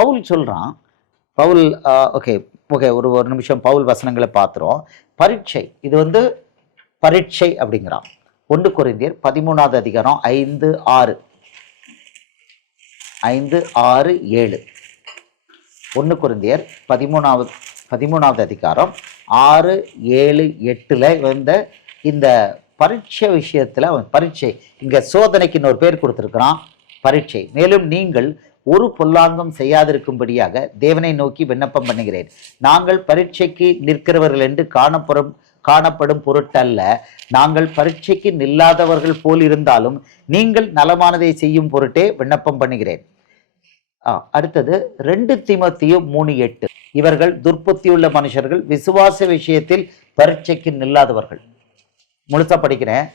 பவுல் சொல்கிறான் Pavul okay okay ஒரு ஒரு நிமிஷம் பவுல் வசனங்களை பார்த்துறோம். பரீட்சை இது வந்து பரீட்சை அப்படிங்கிறான். ஒன்று குறைந்தியர் பதிமூணாவது அதிகாரம் ஐந்து ஆறு. ஐந்து ஆறு ஏழு. ஒன்று குறைந்தியர் பதிமூணாவது பதிமூணாவது அதிகாரம் ஆறு ஏழு எட்டில் வந்த இந்த பரீட்சை விஷயத்தில் அவன் பரீட்சை இங்கே சோதனைக்கு இன்னொரு பேர் கொடுத்துருக்குறான் பரீட்சை. மேலும் நீங்கள் ஒரு பொல்லாங்கம் செய்யாதிருக்கும்படியாக தேவனை நோக்கி விண்ணப்பம் பண்ணுகிறேன். நாங்கள் பரீட்சைக்கு நிற்கிறவர்கள் என்று காணப்படும் காணப்படும் பொருட்டல்ல. நாங்கள் பரீட்சைக்கு நில்லாதவர்கள் போல் இருந்தாலும் நீங்கள் நலமானதை செய்யும் பொருட்டே விண்ணப்பம் பண்ணுகிறேன். ஆ, அடுத்தது ரெண்டு திமத்தியும் மூணு எட்டு. இவர்கள் துர்ப்புத்தியுள்ள மனுஷர்கள் விசுவாச விஷயத்தில் பரீட்சைக்கு நில்லாதவர்கள். முழுசா படிக்கிறேன்.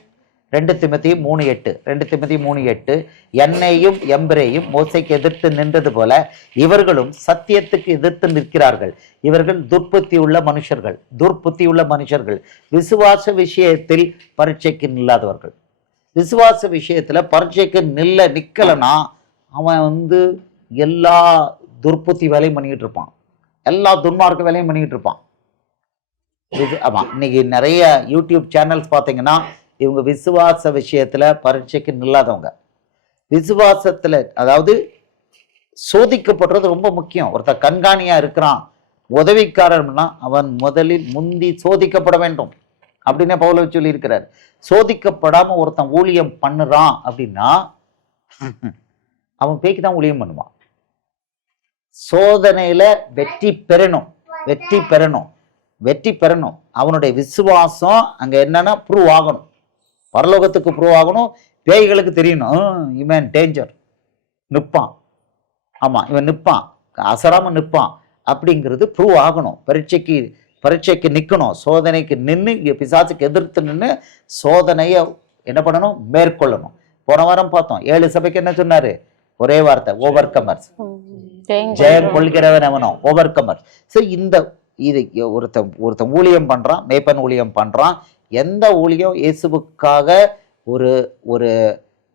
ரெண்டு திமதி மூணு எட்டு ரெண்டு திமதி மூணு எட்டு. என்னையும் எம்பரேயும் மோசைக்கு எதிர்த்து நின்றது போல இவர்களும் சத்தியத்துக்கு எதிர்த்து நிற்கிறார்கள். இவர்கள் துர்ப்புத்தி உள்ள மனுஷர்கள் துர்ப்புத்தி உள்ள மனுஷர்கள். விசுவாச விஷயத்தில் பரீட்சைக்கு நில்லாதவர்கள். விசுவாச விஷயத்துல பரீட்சைக்கு நில்ல நிக்கலைன்னா அவன் வந்து எல்லா துர்ப்புத்தி வேலையும் பண்ணிக்கிட்டு இருப்பான். எல்லா துன்மார்க்க வேலையும் பண்ணிக்கிட்டு இருப்பான். இது ஆமாம் இன்னைக்கு நிறைய யூடியூப் சேனல்ஸ் பார்த்தீங்கன்னா இவங்க விசுவாச விஷயத்தில் பரீட்சைக்கு நில்லாதவங்க விசுவாசத்தில் அதாவது சோதிக்கப்படுறது ரொம்ப முக்கியம். ஒருத்தர் கண்காணியாக இருக்கிறான் உதவிக்காரன்னா அவன் முதலில் முந்தி சோதிக்கப்பட வேண்டும். அப்படின்னு பவுல சொல்லியிருக்கிறார். சோதிக்கப்படாமல் ஒருத்தன் ஊழியம் பண்ணுறான் அப்படின்னா அவன் பேய்க்கு தான் ஊழியம் பண்ணுவான். சோதனையில் வெற்றி பெறணும். வெற்றி பெறணும். வெற்றி பெறணும். அவனுடைய விசுவாசம் அங்கே என்னன்னா ப்ரூவ் ஆகணும். பரலோகத்துக்கு ப்ரூவ் ஆகணும். பேய்களுக்கு தெரியணும். இவன் டேஞ்சர் நிற்பான் ஆமாம் இவன் நிற்பான் அசராமல் நிற்பான் அப்படிங்கிறது ப்ரூவ் ஆகணும். பரீட்சைக்கு பரீட்சைக்கு நிற்கணும் சோதனைக்கு நின்று இங்கே பிசாசுக்கு எதிர்த்து நின்று சோதனையை என்ன பண்ணணும்? மேற்கொள்ளணும். போன வாரம் பார்த்தோம். ஏழு சபைக்கு என்ன சொன்னாரு? ஒரே வார்த்தை ஓவர் கமர்ஸ் ஜெயம் கொள்கிறவன். அவனோ? ஓவர் கமர் ஸோ இந்த இது ஒருத்தன் ஒருத்தன் ஊழியம் பண்ணுறான் மேய்ப்பன் ஊழியம் பண்ணுறான் எந்த ஊழியம் இயேசுவுக்காக ஒரு ஒரு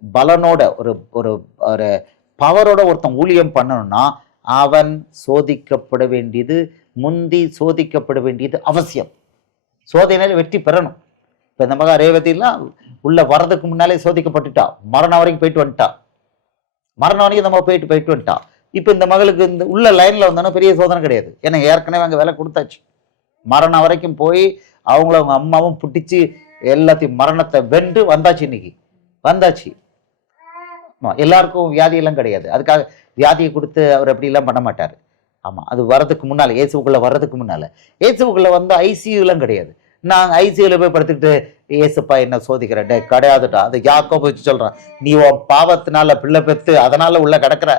பலனோட ஒரு ஒரு ஒரு பவரோட ஒருத்தன் ஊழியம் பண்ணணும்னா அவன் சோதிக்கப்பட வேண்டியது முந்தி சோதிக்கப்பட வேண்டியது அவசியம். சோதனையில் வெற்றி பெறணும். இப்போ இந்த மகா ரேவதிலாம் உள்ள வர்றதுக்கு முன்னாலே சோதிக்கப்பட்டுட்டா. மரணம் வரைக்கும் போயிட்டு வந்துட்டா. மரணம் வரைக்கும் நம்ம போயிட்டு போயிட்டு வந்துட்டா. இப்போ இந்த மகளுக்கு இந்த உள்ள லைனில் வந்தோன்னா பெரிய சோதனை கிடையாது. ஏன்னா ஏற்கனவே அங்கே விலை கொடுத்தாச்சு. மரணம் வரைக்கும் போய் அவங்கள அவங்க அம்மாவும் பிடிச்சி எல்லாத்தையும் மரணத்தை வென்று வந்தாச்சு இன்னைக்கு. வந்தாச்சு. ஆமா, எல்லாருக்கும் வியாதியெல்லாம் கிடையாது. அதுக்காக வியாதியை கொடுத்து அவர் அப்படிலாம் பண்ண மாட்டார். ஆமாம் அது வர்றதுக்கு முன்னால் ஏசுக்குள்ளே வர்றதுக்கு முன்னால். ஏசுக்குள்ளே வந்து ஐசியூலாம் கிடையாது. நான் ஐசியூவில் போய் படுத்துக்கிட்டு ஏசுப்பா என்ன சோதிக்கிறேன் டே கிடையாதுடா. அது யாக்கோ வச்சு சொல்கிறான் நீ உன் பாவத்தினால பிள்ளை பெற்று அதனால் உள்ள கிடக்கிற.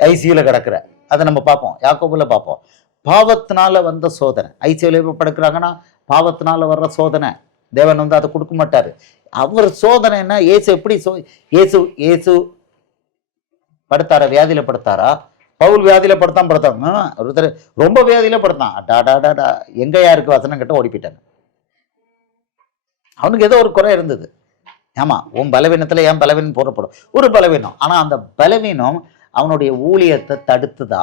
ஐசியூவில் கிடக்கிற. அதை நம்ம பார்ப்போம். யாக்கோபுல பார்ப்போம். பாவத்தினால வந்த சோதனை. ஐசியூவில் போய் படுக்கிறாங்கன்னா பாவத்தினால வர்ற சோதனை. தேவன் வந்து அதை கொடுக்க மாட்டார். அவர் சோதனைன்னா ஏசு எப்படி சோ இயேசு இயேசு படுத்தாரா? வியாதியில படுத்தாரா? பவுல் வியாதியில படுத்தான் படுத்தான். ஒருத்தர் ரொம்ப வியாதியில படுத்தான். டா டா டா டா வசனம் கிட்ட ஓடி போயிட்டாங்க அவனுக்கு ஏதோ ஒரு குறை இருந்தது. ஏமா உன் பலவீனத்துல ஏன் பலவீனம் போடப்படும் ஒரு பலவீனம். ஆனா அந்த பலவீனம் அவனுடைய ஊழியத்தை தடுத்துதா?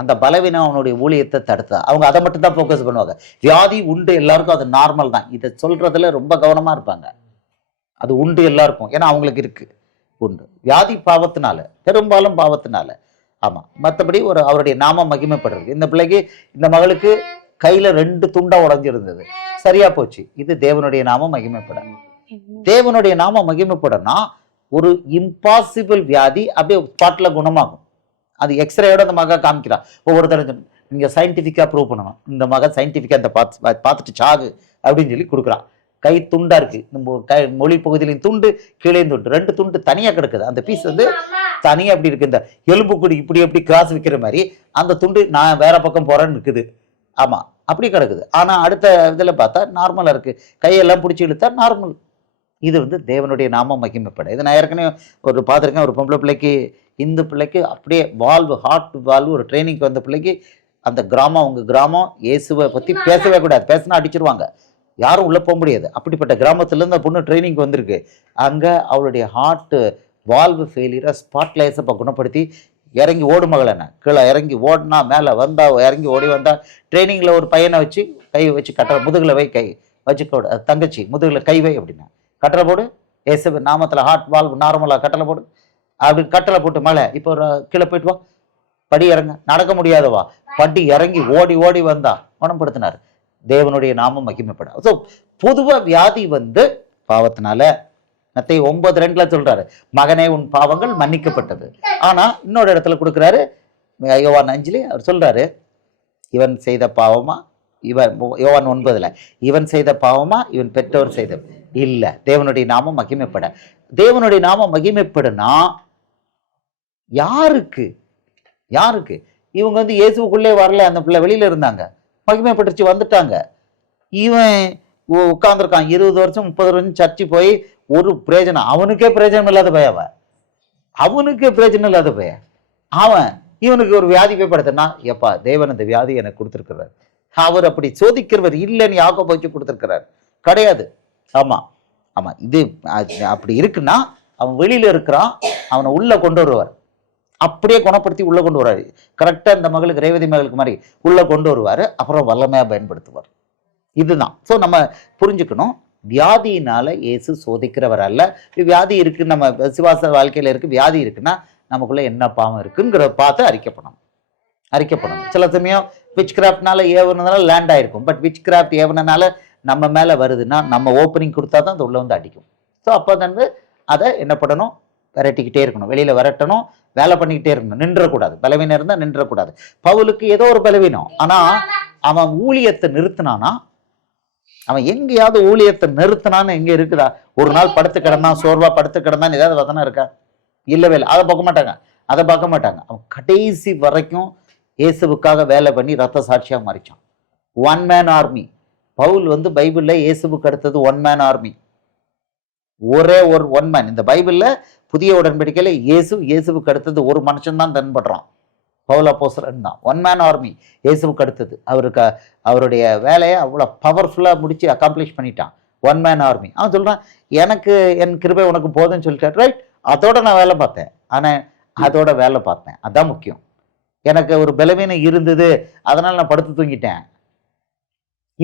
அந்த பலவீனம் அவனுடைய ஊழியத்தை தடுத்ததா? அவங்க அதை மட்டும் தான் ஃபோக்கஸ் பண்ணுவாங்க. வியாதி உண்டு எல்லாருக்கும் அது நார்மல் தான். இதை சொல்றதுல ரொம்ப கவனமா இருப்பாங்க. அது உண்டு எல்லாருக்கும். ஏன்னா அவங்களுக்கு இருக்கு. உண்டு. வியாதி பாவத்தினால பெரும்பாலும் பாவத்தினால. ஆமா. மற்றபடி ஒரு அவருடைய நாம மகிமைப்படுறது. இந்த பிள்ளைக்கு இந்த மகளுக்கு கையில ரெண்டு துண்டா உடைஞ்சிருந்தது. சரியா போச்சு. இது தேவனுடைய நாமம் மகிமைப்பட. தேவனுடைய நாமம் மகிமைப்படனா ஒரு இம்பாசிபிள் வியாதி அப்படியே ஸ்பாட்ல குணமாகும். அது எக்ஸ்ரேயோட அந்த மகா காமிக்கிறா. ஒவ்வொருத்தரும் நீங்க சயின்டிஃபிக்கா ப்ரூவ் பண்ணணும். இந்த மக சயின்டிஃபிக்கா இந்த பார்த்து பார்த்துட்டு சாகு அப்படின்னு சொல்லி கொடுக்குறான் கை துண்டா இருக்கு. நம்ம கை மொழி பகுதியிலையும் துண்டு கீழே துண்டு. ரெண்டு துண்டு தனியா கிடக்குது. அந்த பீஸ் வந்து தனியா அப்படி இருக்கு. இந்த எலும்பு குடி இப்படி எப்படி கிராஸ் விற்கிற மாதிரி அந்த துண்டு நான் வேற பக்கம் போறேன்னு இருக்குது. ஆமா அப்படி கிடக்குது. ஆனா அடுத்த இதுல பார்த்தா நார்மலா இருக்கு. கையெல்லாம் பிடிச்சி இழுத்தா நார்மல் இது வந்து தேவனுடைய நாம மகிமைப்பட. இது நான் ஏற்கனவே ஒரு பார்த்துருக்கேன். ஒரு பொம்பளை பிள்ளைக்கு இந்து பிள்ளைக்கு அப்படியே வால்வு ஹார்ட் வால்வு ஒரு ட்ரைனிங்க்கு வந்த பிள்ளைக்கு அந்த கிராமம் உங்க கிராமம் இயேசுவை பத்தி பேசவே கூடாது. பேசினா அடிச்சிருவாங்க. யாரும் உள்ள போக முடியாது. அப்படிப்பட்ட கிராமத்துல இருந்து அந்த பொண்ணு ட்ரைனிங் வந்திருக்கு. அங்க அவளுடைய ஹார்ட் வால்வு ஃபெயிலியரை ஸ்பாட்ல ஏசப்பா குணப்படுத்தி இறங்கி ஓடு மகளன கீழே இறங்கி ஓடினா மேலே வந்தா இறங்கி ஓடி வந்தா ட்ரைனிங்கில் ஒரு பையனை வச்சு கை வச்சு கட்டுற முதுகில் வை கை வச்சு கொடு அது தங்கச்சி முதுகில் கை வை அப்படின்னா. கட்டளை போடு. ஏசு நாமத்தில் ஹார்ட் வால்வ் நார்மலாக கட்டளை போடு. அப்படி கட்டளை போட்டு மலை இப்போ ஒரு கீழே போயிட்டு வா. படி இறங்க. நடக்க முடியாதவா படி இறங்கி ஓடி ஓடி வந்தா குணப்படுத்தினார். தேவனுடைய நாமம் மகிமைப்படா ஸோ பொதுவாக வியாதி வந்து பாவத்தினால மத்தை ஒன்பது ரெண்டுல சொல்றாரு மகனே உன் பாவங்கள் மன்னிக்கப்பட்டது. ஆனா இன்னொரு இடத்துல கொடுக்குறாரு யோவான் அஞ்சலி அவர் சொல்றாரு இவன் செய்த பாவமா? இவன் யோவான் ஒன்பதுல இவன் செய்த பாவமா? இவன் பெற்றோர் செய்த இல்லை தேவனுடைய நாமம் மகிமைப்பட. தேவனுடைய நாமம் மகிமைப்படுனா யாருக்கு? யாருக்கு? இவங்க வந்து இயேசுக்குள்ளே வரல அந்த பிள்ளை வெளியில இருந்தாங்க. மகிமைப்பட்டுச்சு வந்துட்டாங்க. இவன் உட்காந்துருக்கான் இருபது வருஷம் முப்பது வருஷம் சர்ச்சு போய் ஒரு பிரயோஜனம் அவனுக்கே பிரயோஜனம் இல்லாத பையன் அவன். அவனுக்கே பிரயோஜனம் இல்லாத பையன். அவன் இவனுக்கு ஒரு வியாதி போய்படுத்தினா எப்பா தேவன் அந்த வியாதி எனக்கு கொடுத்துருக்கிறார். அவர் அப்படி சோதிக்கிறவர் இல்லைன்னு யாக்கோ போச்சு கொடுத்துருக்கிறார். கிடையாது. ஆமா ஆமா இது அப்படி இருக்குன்னா அவன் வெளியில இருக்கிறான் அவனை உள்ள கொண்டு வருவார். அப்படியே குணப்படுத்தி உள்ளே கொண்டு வருவார் கரெக்டாக இந்த மகளுக்கு ரேவதி மகளுக்கு மாதிரி உள்ளே கொண்டு வருவார். அப்புறம் வல்லமையாக பயன்படுத்துவார். இதுதான். ஸோ நம்ம புரிஞ்சுக்கணும். வியாதியினால் இயேசு சோதிக்கிறவர் அல்ல. வியாதி இருக்கு நம்ம சிவாச வாழ்க்கையில் இருக்கு வியாதி இருக்குன்னா நமக்குள்ள என்ன பாவம் இருக்குங்கிறத பார்த்து அறிக்கப்படணும் அறிக்கப்படணும் சில சமயம் விச் கிராஃப்ட்னால ஏவுனதுனால லேண்ட் ஆயிருக்கும். பட் விச் கிராஃப்ட் ஏவுனனால நம்ம மேலே வருதுன்னா நம்ம ஓப்பனிங் கொடுத்தா தான் அது உள்ள வந்து அடிக்கும். ஸோ அப்போ வந்து அதை என்ன பண்ணணும்? விரட்டிக்கிட்டே இருக்கணும். வெளியில் விரட்டணும். வேலை பண்ணிக்கிட்டே இருக்கணும் நின்றக்கூடாது. பலவீனம் இருந்தால் நின்றக்கூடாது. பவுலுக்கு ஏதோ ஒரு பலவீனம். ஆனா அவன் ஊழியத்தை நிறுத்தினானா? அவன் எங்கேயாவது ஊழியத்தை நிறுத்தினான்னு எங்க இருக்குதா? ஒரு நாள் படுத்து கிடந்தான் சோர்வா படுத்து கிடந்தான் ஏதாவது வசனம் இருக்கா? இல்லவே இல்லை. அதை பார்க்க மாட்டாங்க. அதை பார்க்க மாட்டாங்க. அவன் கடைசி வரைக்கும் இயேசுவுக்காக வேலை பண்ணி ரத்த சாட்சியா மாறிச்சான் ஒன் மேன் ஆர்மி பவுல் வந்து பைபிள்ல இயேசுவுக்கு அடுத்தது ஒன் மேன் ஆர்மி ஒரே ஒரு ஒன் மேன் இந்த பைபிள்ல புதிய உடன்படிக்கையில் இயேசு இயேசுவுக்கு அடுத்தது ஒரு மனுஷன் தான் தென்படுறான். பவுல் போசரன் தான். ஒன் மேன் ஆர்மி இயேசுவுக்கு அடுத்தது. அவருக்கு அவருடைய வேலையை அவ்வளோ பவர்ஃபுல்லாக முடித்து அக்காம்ப்ளிஷ் பண்ணிட்டான். ஒன் மேன் ஆர்மி அவன் சொல்கிறான் எனக்கு என் கிருபை உனக்கு போதும்னு சொல்லிட்டார். ரைட் அதோட நான் வேலை பார்த்தேன். ஆனால் அதோட வேலை பார்த்தேன். அதான் முக்கியம். எனக்கு ஒரு பலவீனம் இருந்தது. அதனால் நான் படுத்து தூங்கிட்டேன்.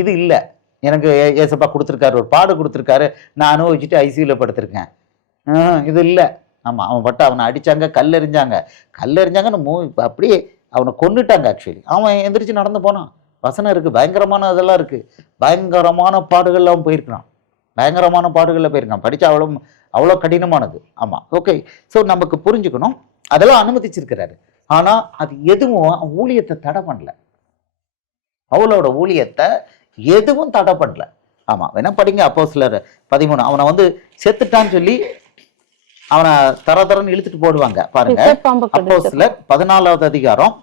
இது இல்லை. எனக்கு ஏசப்பா கொடுத்துருக்காரு. ஒரு பாடு கொடுத்துருக்காரு. நான் அனுபவிச்சுட்டு ஐசியூவில் படுத்திருக்கேன். இது இல்லை. ஆமாம் அவன் பட்டு அவனை அடிச்சாங்க கல் எறிஞ்சாங்க கல் எறிஞ்சாங்கன்னு மூ அப்படியே அவனை கொன்னுட்டாங்க ஆக்சுவலி அவன் எந்திரிச்சு நடந்து போனான். வசனம் இருக்குது பயங்கரமான இதெல்லாம் இருக்குது பயங்கரமான பாடுகளில் அவன் போயிருக்கிறான். பயங்கரமான பாடுகளில் போயிருக்கான். படித்தா அவ்வளோ அவ்வளோ கடினமானது. ஆமாம் ஓகே ஸோ நமக்கு புரிஞ்சுக்கணும். அதெல்லாம் அனுமதிச்சிருக்கிறாரு. ஆனால் அது எதுவும் அவன் ஊழியத்தை தடை பண்ணல. அவளோட ஊழியத்தை எதுவும் தடை பண்ணல. ஆமாம் வேணா படிங்க அப்போ சிலர் பதிமூணு. அவனை வந்து செத்துட்டான்னு சொல்லி அவனை தர தரன்னு இழுத்துட்டு போடுவாங்க. பாருங்க. அப்போ சிலர் பதினாலாவது அதிகாரம்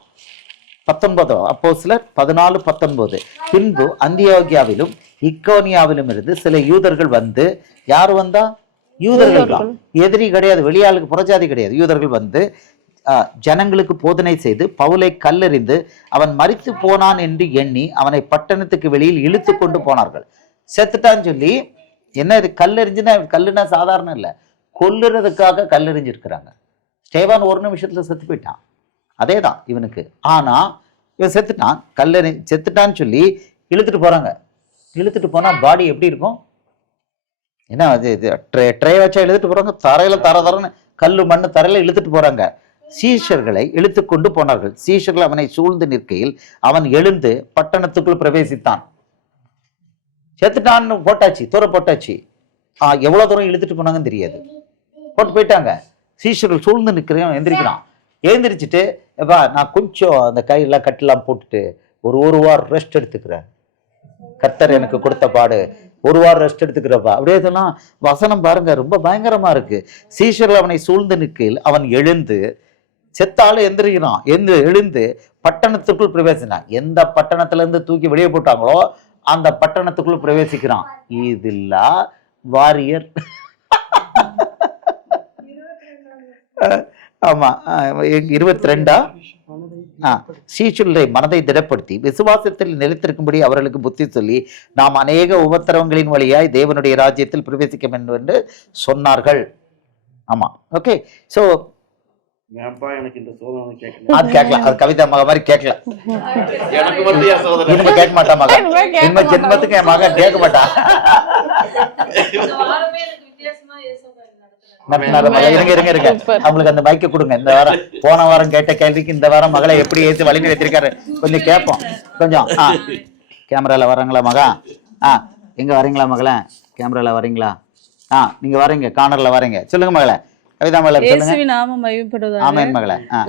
பத்தொன்பதோ அப்போ சிலர் பதினாலு பத்தொன்பது. பின்பு அந்தியோகியாவிலும் இக்கோனியாவிலும் இருந்து சில யூதர்கள் வந்து யார் வந்தா? யூதர்கள் தான். எதிரி கிடையாது வெளியாளுக்கு புறஜாதி கிடையாது. யூதர்கள் வந்து ஜனங்களுக்கு போதனை செய்து பவுலை கல்லெறிந்து அவன் மரித்து போனான் என்று எண்ணி அவனை பட்டணத்துக்கு வெளியில் இழுத்து கொண்டு போனார்கள். செத்துட்டான்னு சொல்லி என்ன இது கல்லெறிஞ்சுன்னா கல்லுனா சாதாரண இல்லை. கொல்லுறதுக்காக கல்லெறிஞ்சிருக்கிறாங்க. ஸ்டேவான் ஒரு நிமிஷத்துல செத்து போயிட்டான். அதே தான் இவனுக்கு. ஆனா இவன் செத்துட்டான். கல்லெறி செத்துட்டான்னு சொல்லி இழுத்துட்டு போறாங்க. இழுத்துட்டு போனா பாடி எப்படி இருக்கும்? என்ன அது இது ட்ரே ட்ரே வச்சா இழுத்துட்டு போறாங்க? தரையில தர தரன்னு கல் மண்ணு தரையில இழுத்துட்டு போறாங்க. சீஷர்களை இழுத்து கொண்டு போனார்கள். சீஷர்கள் அவனை சூழ்ந்து நிற்கையில் அவன் எழுந்து பட்டணத்துக்குள் பிரவேசித்தான். செத்துட்டான்னு போட்டாச்சு தூர போட்டாச்சு. எவ்வளோ எவ்வளவு தூரம் இழுத்துட்டு போனாங்கன்னு தெரியாது. போட்டு போயிட்டாங்க. சீஷர்கள் சூழ்ந்து நிற்கிறேன் எந்திரிக்கிறான். எழுந்திரிச்சிட்டு எப்பா நான் கொஞ்சம் அந்த கையெல்லாம் கட்டெல்லாம் போட்டுட்டு ஒரு ஒரு வாரம் ரெஸ்ட் எடுத்துக்கிறேன். கர்த்தர் எனக்கு கொடுத்த பாடு. ஒரு வாரம் ரெஸ்ட் எடுத்துக்கிறப்பா. அப்படியே இதெல்லாம் வசனம் பாருங்க ரொம்ப பயங்கரமா இருக்கு. சீஷர்கள் அவனை சூழ்ந்து நிற்கையில் அவன் எழுந்து செத்தாலும் எந்திரிக்கிறான். எழுந்து எழுந்து பட்டணத்துக்குள் பிரவேசினான். எந்த பட்டணத்துல இருந்து தூக்கி வெளியே போட்டாங்களோ அந்த பட்டணத்துக்குள் பிரவேசிக்கிறான். இதுலா வாரியர். ஆமா இருபத்தி ரெண்டா ஆ, சீஷருடைய மனதை திடப்படுத்தி விசுவாசத்தில் நிலைத்திருக்கும்படி அவர்களுக்கு புத்தி சொல்லி நாம் அநேக உபத்திரவங்களின் வழியாய் தேவனுடைய ராஜ்யத்தில் பிரவேசிக்க வேண்டும் என்று சொன்னார்கள். ஆமா ஓகே ஸோ ஏன்ப்பா எனக்கு இந்த சோதனை கேட்கல அது கேட்கலாம் அது கவிதா மக மாதிரி கேட்கல. எனக்கு வந்து என் சோதனை? இனிமே கேட்க மாட்டா இனிமே ஜென்மத்துக்கு என் மகன் கேட்க இருங்க இருங்க. அவங்களுக்கு அந்த மைக்க கொடுங்க. இந்த வாரம் போன வாரம் கேட்ட கேள்விக்கு இந்த வாரம் மகளை எப்படி ஏத்து வழி நடத்திருக்காரு? கொஞ்சம் கேட்போம். கொஞ்சம் ஆ. கேமரால வர்றாங்களா மகா? ஆ எங்க வரீங்களா மகளே? கேமரால வரீங்களா ஆ நீங்க வரீங்க கார்னர்ல வரீங்க சொல்லுங்க மகளே.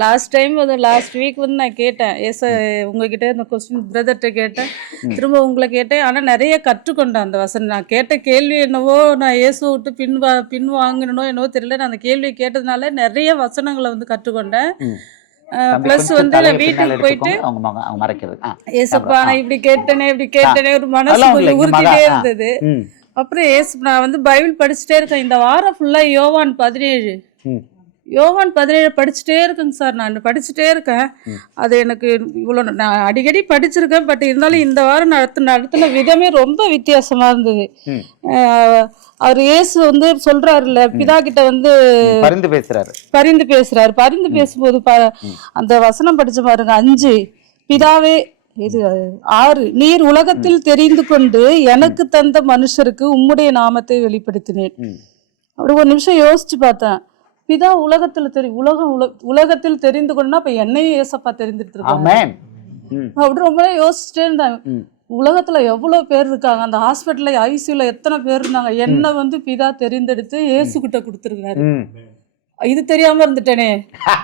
லாஸ்ட் டைம் லாஸ்ட் வீக் வந்து நான் கேட்டேன். ஏச உங்ககிட்ட இந்த கொஸ்டின் பிரதர்கிட்ட கேட்டேன். திரும்ப உங்களை கேட்டேன். ஆனால் நிறைய கற்றுக்கொண்டேன் அந்த வசனம். நான் கேட்ட கேள்வி என்னவோ நான் இயேசுவை விட்டு பின் வா பின் வாங்கினோ என்னவோ தெரியல. நான் அந்த கேள்வியை கேட்டதுனால நிறைய வசனங்களை வந்து கற்றுக்கொண்டேன். ப்ளஸ் வந்து வீட்டுக்கு போயிட்டு ஏசப்பா நான் இப்படி கேட்டேனே இப்படி கேட்டேனே ஒரு மனசு உறுத்திட்டே. இருந்தது. அப்புறம் ஏசு நான் வந்து பைபிள் படிச்சுட்டே இருக்கேன். இந்த வாரம் ஃபுல்லாக யோவான் பதினேழு. யோவான் பதினேழு படிச்சுட்டே இருக்கேங்க சார் நான். படிச்சுட்டே இருக்கேன். அது எனக்கு இவ்வளோ நான் அடிக்கடி படிச்சிருக்கேன். பட் இருந்தாலும் இந்த வாரம் நடத்து நடத்தின விதமே ரொம்ப வித்தியாசமா இருந்தது. அவர் இயேசு வந்து சொல்றாருல்ல பிதா கிட்ட வந்து பரிந்து பேசுறாரு. பரிந்து பேசுறாரு. பரிந்து பேசும்போது அந்த வசனம் படிச்ச பாருங்க அஞ்சு. பிதாவே இது ஆறு. நீர் உலகத்தில் தெரிந்து கொண்டு எனக்கு தந்த மனுஷருக்கு உம்முடைய நாமத்தை வெளிப்படுத்தினேன். அப்படி ஒரு நிமிஷம் யோசிச்சு பார்த்தேன். பிதா உலகத்துல தெரி உலகம் உல உலகத்தில் தெரிந்து கொண்டுனா அப்ப என்னையும் ஏசப்பா தெரிந்துட்டு இருக்காங்க அப்படி ரொம்ப யோசிச்சுட்டே இருந்தேன். உலகத்துல எவ்வளவு பேர் இருக்காங்க. அந்த ஹாஸ்பிட்டல்ல ஐசியூல எத்தனை பேர் இருந்தாங்க. என்ன வந்து பிதா தெரிந்தெடுத்து இயேசு கிட்ட கொடுத்துருக்காரு இது தெரியாம இருந்துட்டேனே.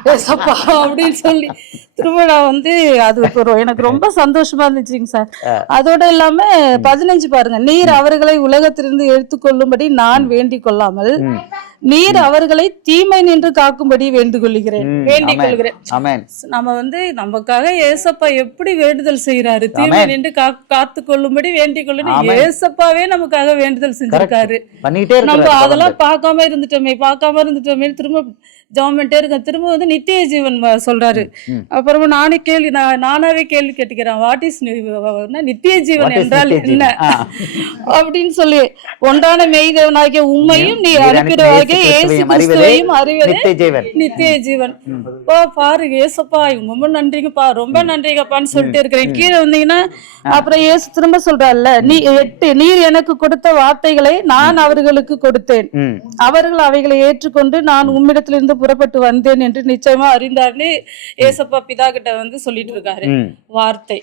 ஏசப்பா அப்படின்னு சொல்லி. திரும்ப நான் வந்து அது இப்போ ரொ- எனக்கு ரொம்ப சந்தோஷமா இருந்துச்சுங்க சார். அதோட இல்லாம பதினஞ்சு பாருங்க. நீர் அவர்களை உலகத்திலிருந்து எடுத்துக்கொள்ளும்படி நான் வேண்டிக் கொள்ளாமல் நீர் அவர்களை தீமை நின்று காக்கும்படி வேண்டிக் கொள்கிறேன். வேண்டிக். கொள்கிறேன் நம்ம வந்து நமக்காக ஏசப்பா எப்படி வேண்டுதல் செய்யறாரு தீமை. நின்று காத்து கொள்ளும்படி வேண்டிக் கொள்ளணும். ஏசப்பாவே நமக்காக வேண்டுதல் செஞ்சிருக்காரு நம்ம அதெல்லாம் பார்க்காம இருந்துட்டோமே பார்க்காம இருந்துட்டோமே திரும்ப ஜவர்மெண்ட்டே இருக்கேன் திரும்ப வந்து நித்திய ஜீவன் சொல்றாரு. அப்புறமா நானே கேள்வி நான் நானாவே கேள்வி கேட்டுக்கிறேன் வாட் இஸ் நித்திய ஜீவன் என்றால் என்ன. அப்படின்னு சொல்லி ஒன்றான மெய்தேவனாகிய உண்மையும் நீ நீர் நித்திய ஜீவன் பா பாரு ஏசப்பா ரொம்ப நன்றிங்கப்பா ரொம்ப நன்றிங்கப்பான்னு சொல்லிட்டு இருக்கிறேன். கீழே வந்தீங்கன்னா அப்புறம் ஏசு திரும்ப சொல்றாருல்ல நீ எட்டு நீர் எனக்கு கொடுத்த வார்த்தைகளை நான் அவர்களுக்கு கொடுத்தேன். அவர்கள் அவைகளை ஏற்றுக்கொண்டு நான் உம்மிடத்திலிருந்து புறப்பட்டு வந்தேன் என்று நிச்சயமா அறிந்தார்னு ஏசப்பா பிதா கிட்ட வந்து சொல்லிட்டு இருக்காரு. வார்த்தை.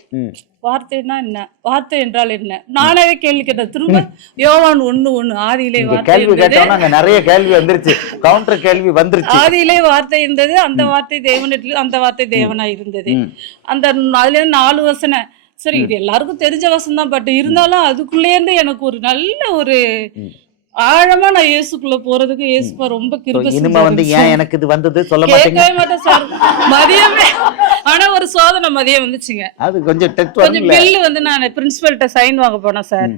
ம் வார்த்தைன்னா என்ன? வார்த்தை என்றால் என்ன? நானாவே கேள்வி கேட்டேன். திரும்ப யோவான் ஒண்ணு ஒண்ணு ஆதியிலே கேள்வி கேட்டோம்னா நிறைய கேள்வி வந்துருச்சு. கவுண்டர் கேள்வி வந்துருச்சு. ஆதியிலே வார்த்தை இருந்தது அந்த வார்த்தை தேவனிடத்தில் அந்த வார்த்தை தேவனா இருந்தது. அந்த அதுல இருந்து நாலு வசன சரி இது எல்லாருக்கும் தெரிஞ்ச வசனம் தான் பட் இருந்தாலும் அதுக்குள்ளே இருந்து எனக்கு ஒரு நல்ல ஒரு ஆழமா நான் இயேசுக்குள்ள போறதுக்கு இயேசுப்பா ரொம்ப கிருபை இனிமே வந்து. ஏன் எனக்கு இது வந்தது சொல்ல மாட்டீங்க? மாட்டேன் சார். மதியமே. ஆனா ஒரு சோதனை மதியம் வந்துச்சுங்க. அது கொஞ்சம் கொஞ்சம் பில்லு வந்து நான் பிரின்சிபல்கிட்ட சைன் வாங்க போனேன் சார்.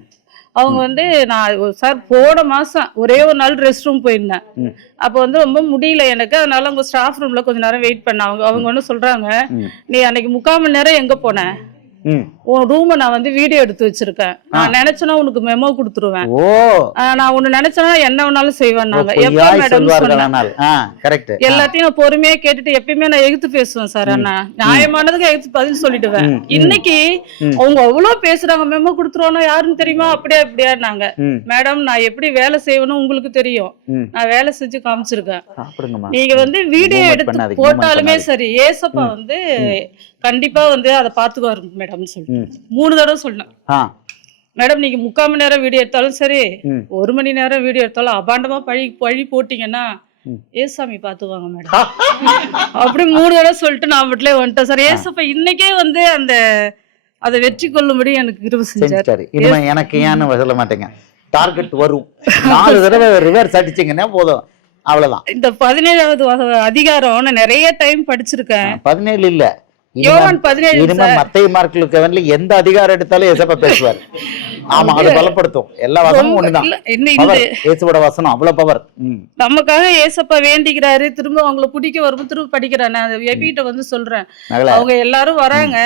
அவங்க வந்து நான் சார் போன மாசம் ஒரே ஒரு நாள் ரெஸ்ட் ரூம் போயிருந்தேன். அப்போ வந்து ரொம்ப முடியல எனக்கு. அதனால அவங்க ஸ்டாஃப் ரூம்ல கொஞ்ச நேரம் வெயிட் பண்ண அவங்க அவங்க ஒன்று சொல்றாங்க. நீ அன்னைக்கு முக்கால் மணி நேரம் எங்க போன? ம் உன் ரூமை நான் வந்து வீடியோ எடுத்து வச்சிருக்கேன். நான் நினைச்சேன்னா உனக்கு மெமோ கொடுத்துருவேன். நான் ஒண்ணு நினைச்சேன்னா என்ன வேணாலும் செய்வேன் நாங்க எப்ப மேடம் எல்லாத்தையும் நான் பொறுமையா கேட்டுட்டு எப்பயுமே நான் எதிர்த்து பேசுவேன் சார் அண்ணா. நியாயமானதுக்கு எதிர்த்து பதில் சொல்லிடுவேன். இன்னைக்கு அவங்க அவ்வளவு பேசுறாங்க மெமோ கொடுத்துருவானா யாருன்னு தெரியுமா? அப்படியே அப்படியான்னாங்க. ம். மேடம் நான் எப்படி வேலை செய்வேன்னு உங்களுக்கு தெரியும். நான் வேலை செஞ்சு காமிச்சிருக்கேன். நீங்க வந்து வீடியோ எடுத்து போட்டாலுமே சரி ஏசப்பா வந்து கண்டிப்பா வந்து அதை பாத்துக்குவாரு மேடம் சொல்லி ம். மூணு தடவை சொன்னேன் மேடம் நீங்க முக்கால் மணி நேரம் வீடியோ எடுத்தாலும் சரி. ஒரு மணி நேரம் வீடியோ எடுத்தாலும் அபாண்டமா பழி பழி போட்டீங்கன்னா. ஏசாமி பாத்துவாங்க மேடம் அப்படி மூணு தடவை சொல்லிட்டு நான் வீட்டுல வந்துட்டேன். சார் ஏசப்பா இன்னைக்கே வந்து அந்த அதை வெற்றி கொள்ளும்படி எனக்கு கிருப செஞ்சார். இனிமே எனக்கு ஏன்னு சொல்ல மாட்டேங்க. டார்கெட் வரும். நாலு தடவை ரிவர்ஸ் அடிச்சிங்கன்னா போதும். அவ்வளவுதான். இந்த பதினேழாவது அதிகாரம் நிறைய டைம் படிச்சிருக்கேன். பதினேழு இல்ல. இனிமே- மத்திய எந்த அதிகாரம் எடுத்தாலும் எசப்ப பேசுவார். ஆமா அது பலப்படுத்தும். எல்லா வசனமும் ஒண்ணுதான். வசனம் அவ்வளவு பவர் நமக்காக ஏசப்பா வேண்டிக்கிறாரு. திரும்ப அவங்கள பிடிக்க வரும்போது திரும்ப படிக்கிறேன் நான் எபிகிட்ட வந்து சொல்றேன். அவங்க எல்லாரும் வராங்க.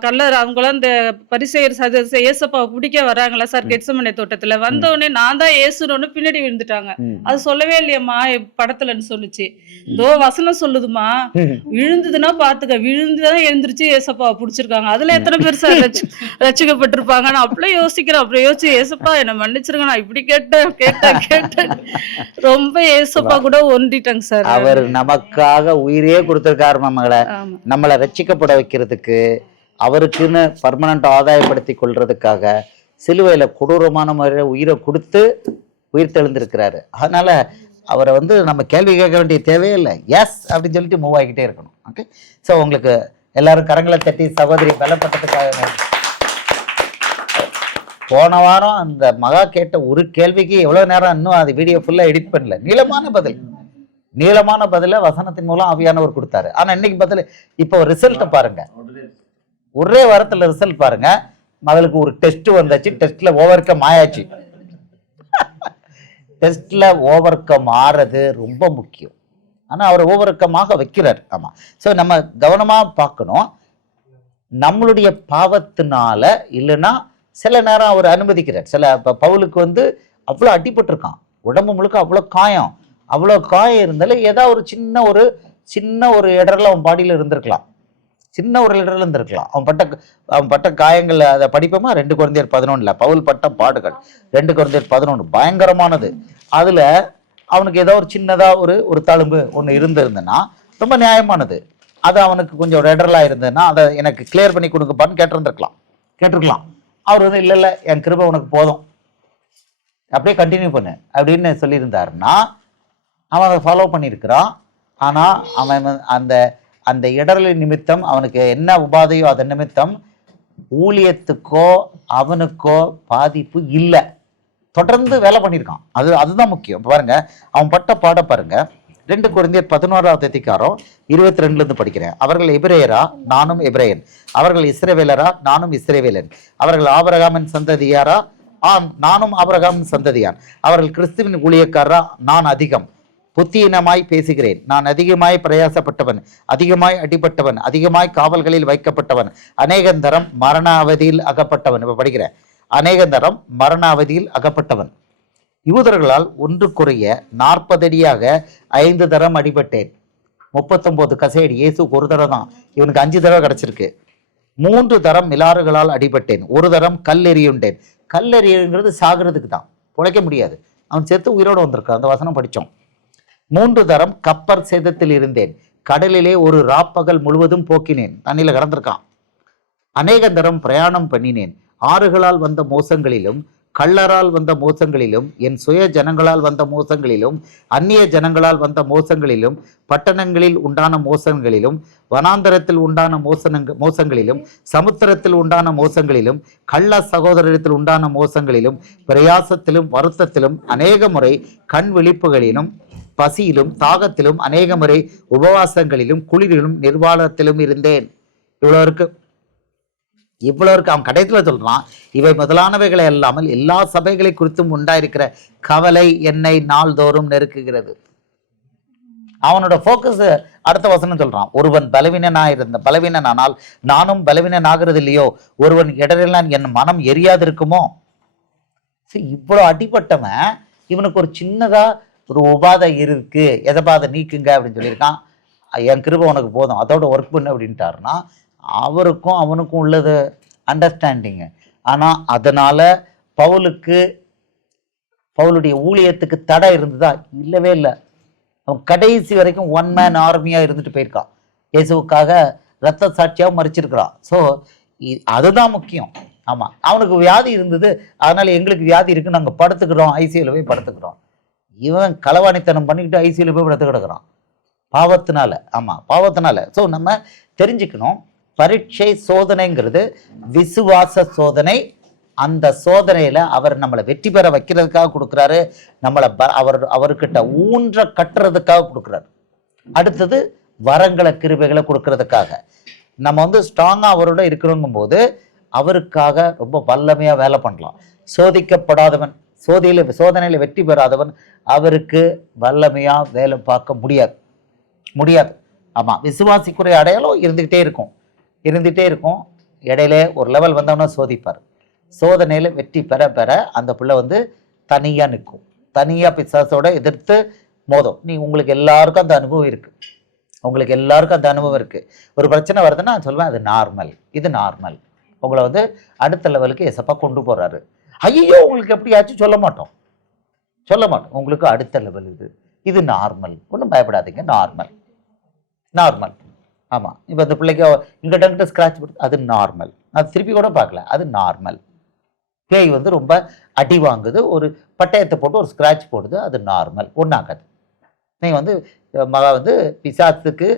கல்லர் அவங்களும் இந்த பரிசெயர் சதவீத ஏசப்பா பிடிக்க வராங்களா சார் கெட்சமனை தோட்டத்துல? வந்த உடனே நான் தான் ஏசுறோன்னு பின்னாடி விழுந்துட்டாங்க. அது சொல்லவே இல்லையம்மா படத்துலன்னு சொல்லுச்சு தோ வசனம் சொல்லுதுமா விழுந்ததுன்னா பாத்துக்க விழுந்துதான் எழுந்திருச்சு ஏசப்பா புடிச்சிருக்காங்க. அதுல எத்தனை பேர் சார் ரட்சிக்கப்பட்டிருப்பாங்க நான் அப்படியே யோசிக்கிறேன். அப்படியே யோசிச்சு ஏசப்பா என்ன மன்னிச்சிருங்க. நான் இப்படி கேட்டேன் கேட்டேன் கேட்டேன். ரொம்ப ஏசப்பா கூட ஒன்றிட்டாங்க சார். அவர் நமக்காக உயிரே கொடுத்திருக்காரு ஆமா. நம்மளை ரட்சிக்கப்பட வைக்கிறதுக்கு அவருக்குன்னு பர்மனண்ட் ஆதாயப்படுத்தி கொள்றதுக்காக சிலுவையில கொடூரமான முறையில் உயிரை கொடுத்து உயிர் தெழுந்திருக்கிறாரு. அதனால அவரை வந்து நம்ம கேள்வி கேட்க வேண்டிய தேவையே இல்லை. எஸ் அப்படின்னு சொல்லிட்டு மூவ் ஆகிக்கிட்டே இருக்கணும். ஓகே ஸோ உங்களுக்கு எல்லாரும் கரங்களை தட்டி சகோதரி பலப்பட்டதுக்காக போன வாரம் அந்த மகா கேட்ட ஒரு கேள்விக்கு எவ்வளோ நேரம் இன்னும் அது வீடியோ ஃபுல்லாக எடிட் பண்ணல. நீளமான பதில். நீளமான பதிலை வசனத்தின் மூலம் ஆவியானவர் கொடுத்தாரு. ஆனால் இன்னைக்கு பதில் இப்போ ரிசல்ட்டை பாருங்க. ஒரே வாரத்தில் ரிசல்ட் பாருங்க. மகளுக்கு ஒரு டெஸ்ட் வந்தாச்சு. டெஸ்ட்ல ஓவர் கம் ஆயாச்சு. டெஸ்ட்டில் ஓவர் கம் ஆறது ரொம்ப முக்கியம். ஆனால் அவர் ஓவர் கம்மாக வைக்கிறார். ஆமாம் ஸோ நம்ம கவனமாக பார்க்கணும். நம்மளுடைய பாவத்தினால இல்லைன்னா சில நேரம் அவர் அனுமதிக்கிறார். சில இப்போ பவுலுக்கு வந்து அவ்வளோ அடிபட்டிருக்கான். உடம்பு முழுக்க அவ்வளோ காயம். அவ்வளோ காயம் இருந்தாலும் ஏதாவது ஒரு சின்ன ஒரு சின்ன ஒரு இடர்ல அவன் பாடியில் இருந்திருக்கலாம். சின்ன ஒரு இடர்ல இருந்திருக்கலாம். அவன் பட்ட அவன் பட்ட காயங்கள் அதை படிப்போமா? ரெண்டு குழந்தையர் பதினொன்றுல பவுல் பட்ட பாடுகள். ரெண்டு குழந்தையர் பதினொன்று பயங்கரமானது. அதுல அவனுக்கு ஏதோ ஒரு சின்னதா ஒரு ஒரு தழும்பு ஒன்று இருந்திருந்ததுன்னா ரொம்ப நியாயமானது. அது அவனுக்கு கொஞ்சம் ரெடரலாக இருந்ததுன்னா அதை எனக்கு கிளியர் பண்ணி கொடுங்கப்பான்னு கேட்டிருந்திருக்கலாம். கேட்டிருக்கலாம். அவர் வந்து இல்லை இல்லை என் கிருபை உனக்கு போதும். அப்படியே கண்டினியூ பண்ணு. அப்படின்னு சொல்லியிருந்தாருன்னா அவன் அதை ஃபாலோ பண்ணியிருக்கிறான். ஆனால் அவன் அந்த அந்த இடரலின் நிமித்தம் அவனுக்கு என்ன உபாதையோ அதன் நிமித்தம் ஊழியத்துக்கோ அவனுக்கோ பாதிப்பு இல்லை. தொடர்ந்து வேலை பண்ணியிருக்கான் அது அதுதான் முக்கியம். பாருங்க அவன் பட்ட பாட பாருங்க. ரெண்டு குழந்தையர் பதினோராவது அதிகாரம் இருபத்தி ரெண்டுலேருந்து படிக்கிறேன். அவர்கள் எபிரேயரா? நானும் எபிரேயன். அவர்கள் இஸ்ரேவேலரா? நானும் இஸ்ரேவேலன். அவர்கள் ஆபரகாமின் சந்ததியாரா? ஆம் நானும் ஆபரகாமின் சந்ததியான். அவர்கள் கிறிஸ்துவின் ஊழியக்காரரா? நான் அதிகம். புத்தியினமாய் பேசுகிறேன். நான் அதிகமாய் பிரயாசப்பட்டவன் அதிகமாய் அடிபட்டவன் அதிகமாய் காவல்களில் வைக்கப்பட்டவன் அநேகந்தரம் மரண அவதியில் அகப்பட்டவன். இப்ப படிக்கிறேன் அநேகந்தரம் மரண அவதியில் அகப்பட்டவன். யூதர்களால் ஒன்று குறைய நாற்பது அடியாக ஐந்து தரம் அடிபட்டேன். முப்பத்தொன்பது கசையடி இயேசுக்கு ஒரு தடவை தான் இவனுக்கு அஞ்சு தடவை கிடைச்சிருக்கு. மூன்று தரம் மிலாறுகளால் அடிபட்டேன். ஒரு தரம் கல் எறியுண்டேன். கல் எறியுங்கிறது சாகிறதுக்கு தான் பிழைக்க முடியாது. அவன் செத்து உயிரோடு வந்திருக்கான். அந்த வசனம் படித்தோம். மூன்று தரம் கப்பர் சேதத்தில் இருந்தேன். கடலிலே ஒரு ராப்பகல் முழுவதும் போக்கினேன். தண்ணியில கடந்திருக்கான் அநேக தரம் பிரயாணம் பண்ணினேன். ஆறுகளால் வந்த மோசங்களிலும் கள்ளரால் வந்த மோசங்களிலும் என் சுய ஜனங்களால் வந்த மோசங்களிலும் அந்நிய ஜனங்களால் வந்த மோசங்களிலும் பட்டணங்களில் உண்டான மோசங்களிலும் வனாந்தரத்தில் உண்டான மோசனங்க மோசங்களிலும் சமுத்திரத்தில் உண்டான மோசங்களிலும் கள்ள சகோதரத்தில் உண்டான மோசங்களிலும் பிரயாசத்திலும் வருத்தத்திலும் அநேக முறை கண் விழிப்புகளிலும் பசியிலும் தாகத்திலும் அநேக முறை உபவாசங்களிலும் குளிரிலும் நிர்வாணத்திலும் இருந்தேன். இவ்வளோ இருக்கு. இவ்வளோ இருக்கு. அவன் கடைசியில் சொல்றான் இவை முதலானவைகளை அல்லாமல் எல்லா சபைகளை குறித்தும் உண்டாயிருக்கிற கவலை என்னை நாள்தோறும் நெருக்குகிறது. அவனோட ஃபோக்கஸ் அடுத்த வசனம் சொல்றான் ஒருவன் பலவீனனாக இருந்த பலவீனனானால் நானும் பலவீனனாகிறது இல்லையோ? ஒருவன் இடரெல்லாம் என் மனம் எரியாதிருக்குமோ? சரி இவ்வளோ அடிப்பட்டவன் இவனுக்கு ஒரு சின்னதா ஒரு உபாதை இருக்கு. எதை பாதை நீக்குங்க அப்படின்னு சொல்லியிருக்கான். என் கிருபை உனக்கு போதும். அதோட ஒர்க் பண்ணு அப்படின்ட்டாருன்னா அவருக்கும் அவனுக்கும் உள்ளது அண்டர்ஸ்டாண்டிங்கு ஆனால் அதனால பவுலுக்கு பவுலுடைய ஊழியத்துக்கு தடை இருந்ததா? இல்லவே இல்லை. அவன் கடைசி வரைக்கும் ஒன் மேன் ஆர்மியாக இருந்துட்டு போயிருக்கான். இயேசுவுக்காக ரத்த சாட்சியாகவும் மறிச்சிருக்கிறான் ஸோ அதுதான் முக்கியம். ஆமாம் அவனுக்கு வியாதி இருந்தது. அதனால எங்களுக்கு வியாதி இருக்குது நாங்கள் படுத்துக்கிறோம். ஐசியூவில் போய் படுத்துக்கிறோம். இவன் களவாணித்தனம் பண்ணிக்கிட்டு ஐசியில் போய் படுத்து கிடக்குறான். பாவத்தினால ஆமாம் பாவத்தினால. ஸோ நம்ம தெரிஞ்சுக்கணும் பரீட்சை சோதனைங்கிறது விசுவாச சோதனை. அந்த சோதனையில் அவர் நம்மளை வெற்றி பெற வைக்கிறதுக்காக கொடுக்குறாரு. நம்மளை ப- அவர் அவர்கிட்ட ஊன்ற கட்டுறதுக்காக கொடுக்குறாரு. அடுத்தது வரங்களை கிருபைகளை கொடுக்கறதுக்காக. நம்ம வந்து ஸ்ட்ராங்காக அவரோட இருக்கணுங்கும் போது அவருக்காக ரொம்ப வல்லமையாக வேலை பண்ணலாம். சோதிக்கப்படாதவன் சோதையில் சோதனையில் வெற்றி பெறாதவன் அவருக்கு வல்லமையாக வேலை பார்க்க முடியாது. முடியாது. ஆமாம் விசுவாசிக்குரிய அடையாளம் இருந்துக்கிட்டே இருக்கும். இருந்துகிட்டே இருக்கும். இடையில ஒரு லெவல் வந்தவொன்னே சோதிப்பார். சோதனையில் வெற்றி பெற பெற அந்த பிள்ளை வந்து தனியாக நிற்கும். தனியாக பிசாசோட எதிர்த்து மோதும். நீ உங்களுக்கு எல்லாருக்கும் அந்த அனுபவம் இருக்குது உங்களுக்கு எல்லாருக்கும் அந்த அனுபவம் இருக்குது ஒரு பிரச்சனை வருதுன்னா நான் சொல்லுவேன் அது நார்மல் இது நார்மல் உங்களை வந்து அடுத்த லெவலுக்கு எசப்பாக கொண்டு போகிறாரு ஐயோ உங்களுக்கு எப்படியாச்சும் சொல்ல மாட்டோம். சொல்ல மாட்டோம். உங்களுக்கு அடுத்த லெவல் இது. இது நார்மல் ஒன்றும் பயப்படாதீங்க. நார்மல் நார்மல் ஆமாம் இப்போ அந்த பிள்ளைக்கு இங்கிட்ட அங்கிட்ட ஸ்க்ராட்ச் போட்டு அது நார்மல் அது திருப்பி கூட பார்க்கல. அது நார்மல் பேய் வந்து ரொம்ப அடி வாங்குது. ஒரு பட்டயத்தை போட்டு ஒரு ஸ்க்ராட்ச் போடுது. அது நார்மல் ஒன்றாகாது நீங்கள் வந்து மகா வந்து பிசாத்துக்கு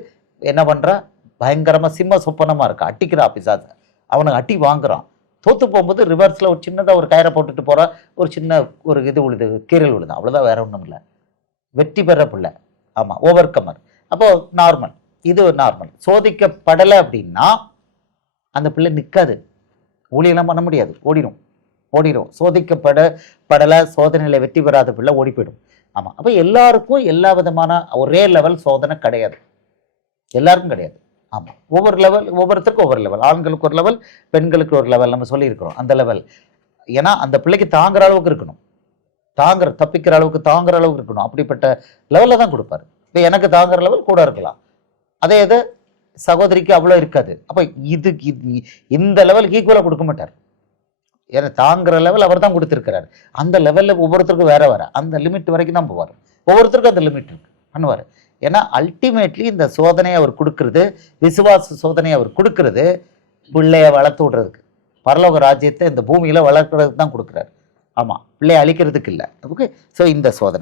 என்ன பண்ணுறா பயங்கரமாக சிம்ம சொப்பனமாக இருக்கா? அட்டிக்கிறா பிசாத்தை அவனுக்கு அட்டி வாங்குறான். தோத்து போகும்போது ரிவர்ஸில் ஒரு சின்னதாக ஒரு கயிறை போட்டுட்டு போகிற ஒரு சின்ன ஒரு இது விழுது கீரல் விழுது அவ்வளோதான் வேற ஒன்றும் இல்லை. வெற்றி பெற பிள்ளை. ஆமாம் ஓவர் கமர் அப்போது நார்மல் இது நார்மல் சோதிக்கப்படலை அப்படின்னா அந்த பிள்ளை நிற்காது ஊழியெல்லாம் பண்ண முடியாது. ஓடிடும் ஓடிடும் சோதிக்கப்பட படலை சோதனையில் வெற்றி பெறாத பிள்ளை ஓடி போயிடும் ஆமாம் அப்போ எல்லாருக்கும் எல்லா விதமான ஒரே லெவல் சோதனை கிடையாது. எல்லாருக்கும் கிடையாது. ஆமாம் ஒவ்வொரு லெவல் ஒவ்வொருத்தருக்கும் ஒவ்வொரு லெவல் ஆண்களுக்கு ஒரு லெவல் பெண்களுக்கு ஒரு லெவல் நம்ம சொல்லியிருக்கிறோம். அந்த லெவல் ஏன்னா அந்த பிள்ளைக்கு தாங்குற அளவுக்கு இருக்கணும். தாங்குற தப்பிக்கிற அளவுக்கு தாங்குற அளவுக்கு இருக்கணும். அப்படிப்பட்ட லெவலில் தான் கொடுப்பாரு. இப்போ எனக்கு தாங்குற லெவல் கூட இருக்கலாம். அதே இது சகோதரிக்கு அவ்வளோ இருக்காது. அப்போ இது இது- இந்த லெவலுக்கு ஈக்குவலாக கொடுக்க மாட்டார். ஏன்னா தாங்குற லெவல் அவர் தான் கொடுத்துருக்கிறார். அந்த லெவலில் ஒவ்வொருத்தருக்கும் வேற வேற. அந்த லிமிட் வரைக்கும் தான் போவார். ஒவ்வொருத்தருக்கும் அந்த லிமிட் இருக்கு. பண்ணுவார். ஏன்னா அல்டிமேட்லி இந்த சோதனையை அவர் கொடுக்கறது விசுவாச சோதனையை அவர் கொடுக்கறது பிள்ளைய வளர்த்து விடுறதுக்கு. பரலோக ராஜ்யத்தை இந்த பூமியில் வளர்க்குறதுக்கு தான் கொடுக்குறாரு. ஆமாம் பிள்ளைய அழிக்கிறதுக்கு இல்லை. ஓகே ஸோ இந்த சோதனை.